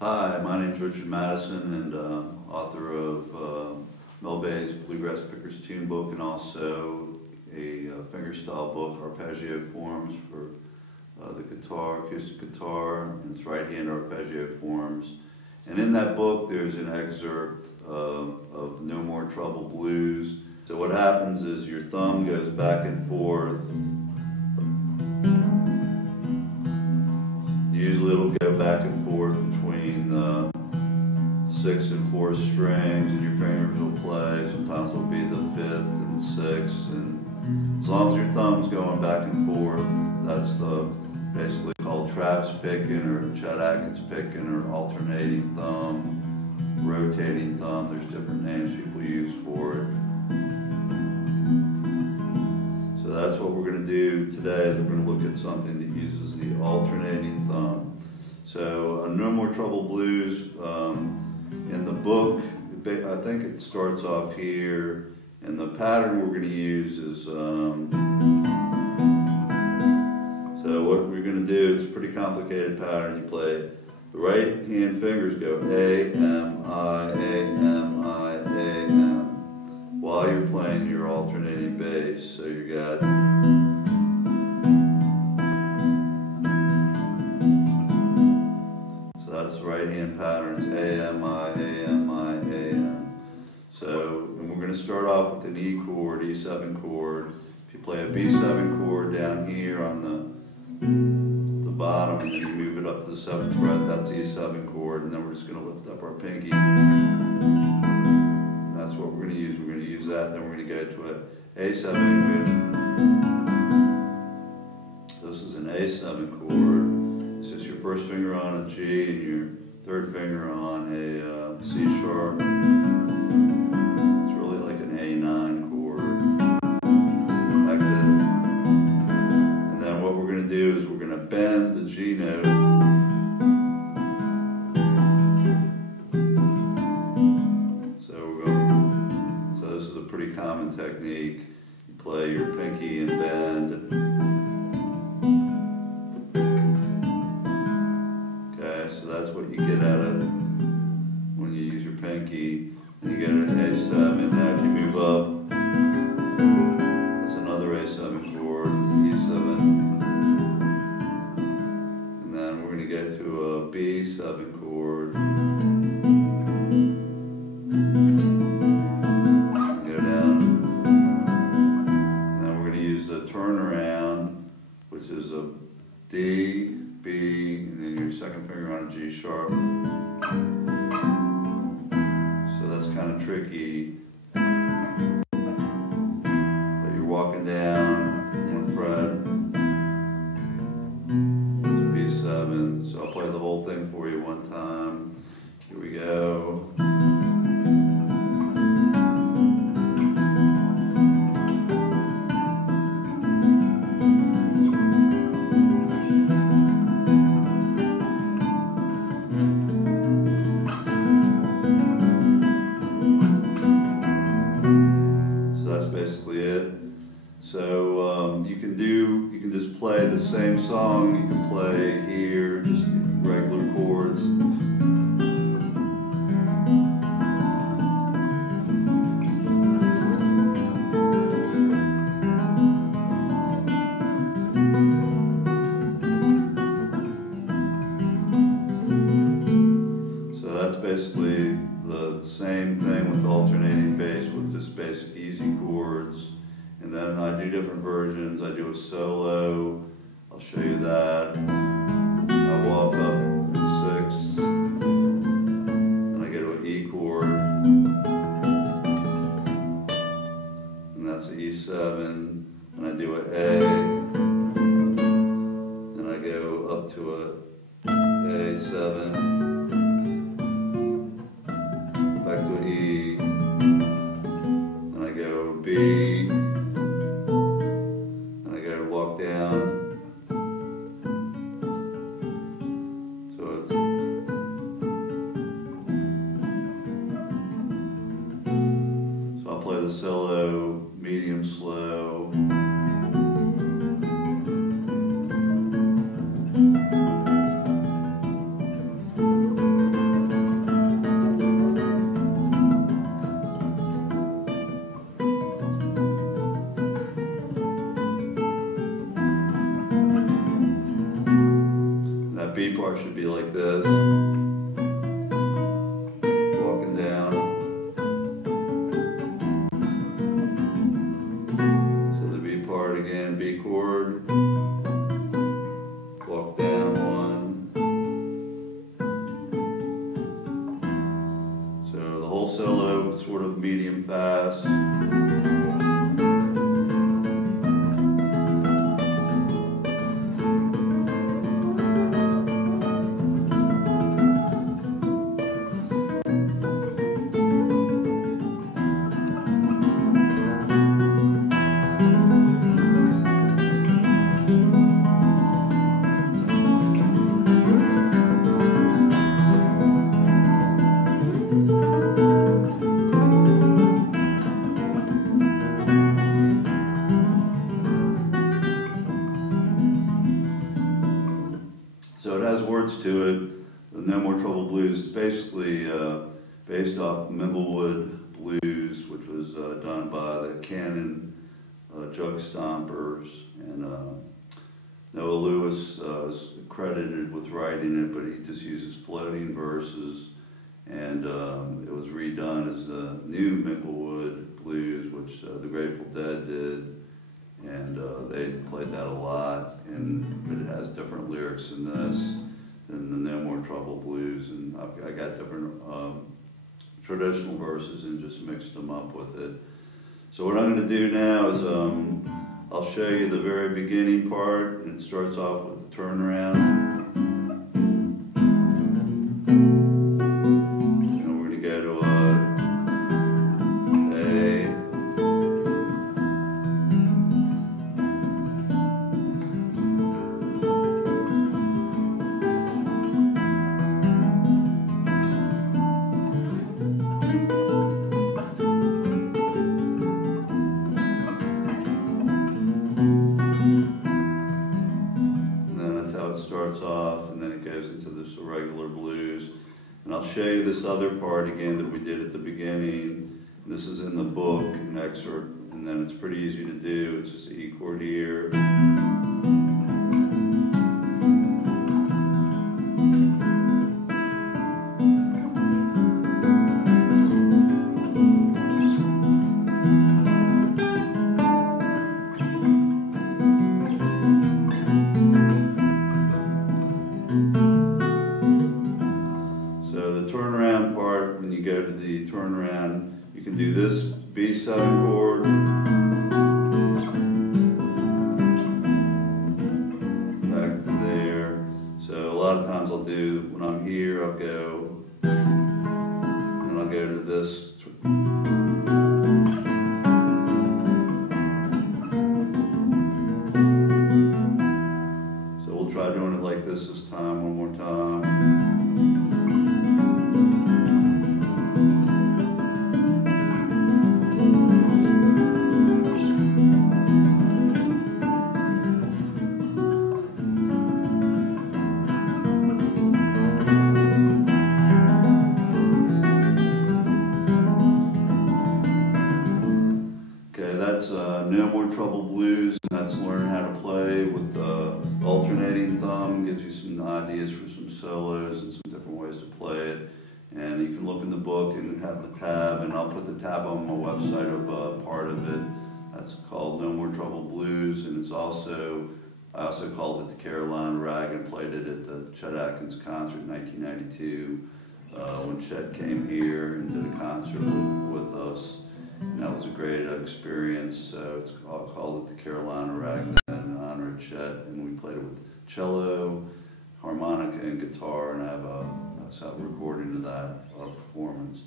Hi, my name is Richard Matteson, and author of Melbay's Bluegrass Picker's Tune Book, and also a fingerstyle book, Arpeggio Forms for the guitar, acoustic guitar, and it's right-hand arpeggio forms. And in that book, there's an excerpt of No More Trouble Blues. So what happens is your thumb goes back and forth. Usually it'll go back and forth between the 6th and 4th strings, and your fingers will play. Sometimes it'll be the 5th and 6th, and as long as your thumb's going back and forth, that's basically called Travis picking or Chet Atkins picking or alternating thumb, rotating thumb. There's different names people use for it. So that's what we're going to do today. Is we're going to look at something that uses the alternating thumb. So No More Trouble Blues, in the book, I think it starts off here, and the pattern we're going to use is, so what we're going to do, it's a pretty complicated pattern. You play, the right hand fingers go A, M, I, A, M, I, A, M, while you're playing your alternating bass. So you got, so that's the right hand patterns, A, M, I, A, M, I, A, M. So, and we're going to start off with an E chord, E7 chord. If you play a B7 chord down here on the bottom, and then you move it up to the 7th fret, that's E7 chord, and then we're just going to lift up our pinky. That's what we're going to use. We're going to use that, then we're going to go to an A7. This is an A7 chord. It's just your first finger on a G and your third finger on a C sharp. It's really like an A9 chord. And then what we're going to do is we're going to bend the G note. So this is a pretty common technique. You play your pinky and bend. Okay, so that's what you get out of when you use your pinky. And you get an A7. Now if you move up, that's another A7 chord, E7. And then we're going to get to a B7 chord. And go down. Now we're going to use the turnaround, which is a D, B, and then your second finger on a G sharp. So that's kind of tricky. But you're walking down one fret. It's a B7. So I'll play the whole thing for you one time. Here we go. So you can just play the same song. You can play here, just regular chords. So that's basically the same thing with alternating bass with just basic easy chords. And then I do different versions. I do a solo. I'll show you that. I walk up in 6, then I go to an E chord, and that's an E7. Then I do an A, then I go up to a A7, back to an E, then I go B. Down. So it's, so I'll play the solo medium slow. part should be like this, walking down. So the B part again, B chord, walk down one. So the whole solo sort of medium fast. So it has words to it. The No More Trouble Blues is basically based off Minglewood Blues, which was done by the Cannon Jug Stompers. And Noah Lewis is credited with writing it, but he just uses floating verses. And it was redone as the new Minglewood Blues, which the Grateful Dead did. And they played that a lot, but it has different lyrics in this than the No More Trouble Blues, and I got different traditional verses and just mixed them up with it. So what I'm going to do now is I'll show you the very beginning part, and it starts off with the turnaround. And we're going to go to A. Starts off, and then it goes into this regular blues. And I'll show you this other part again that we did at the beginning. This is in the book, an excerpt, and then it's pretty easy to do. It's just an E chord here. Turnaround part, when you go to the turnaround, you can do this B7 chord, back to there. So a lot of times I'll do, when I'm here, I'll go, and I'll go to this. So we'll try doing it like this time, one more time. That's No More Trouble Blues, and that's learning how to play with alternating thumb. Gives you some ideas for some solos and some different ways to play it. And you can look in the book and have the tab, and I'll put the tab on my website of part of it. That's called No More Trouble Blues, and it's also, I also called it the Carolina Rag and played it at the Chet Atkins concert in 1992 when Chet came here and did a concert with us. And that was a great experience. So it's called it the Carolina Rag then, in honor of Chet. And we played it with cello, harmonica, and guitar. And I have a recording of that, our performance.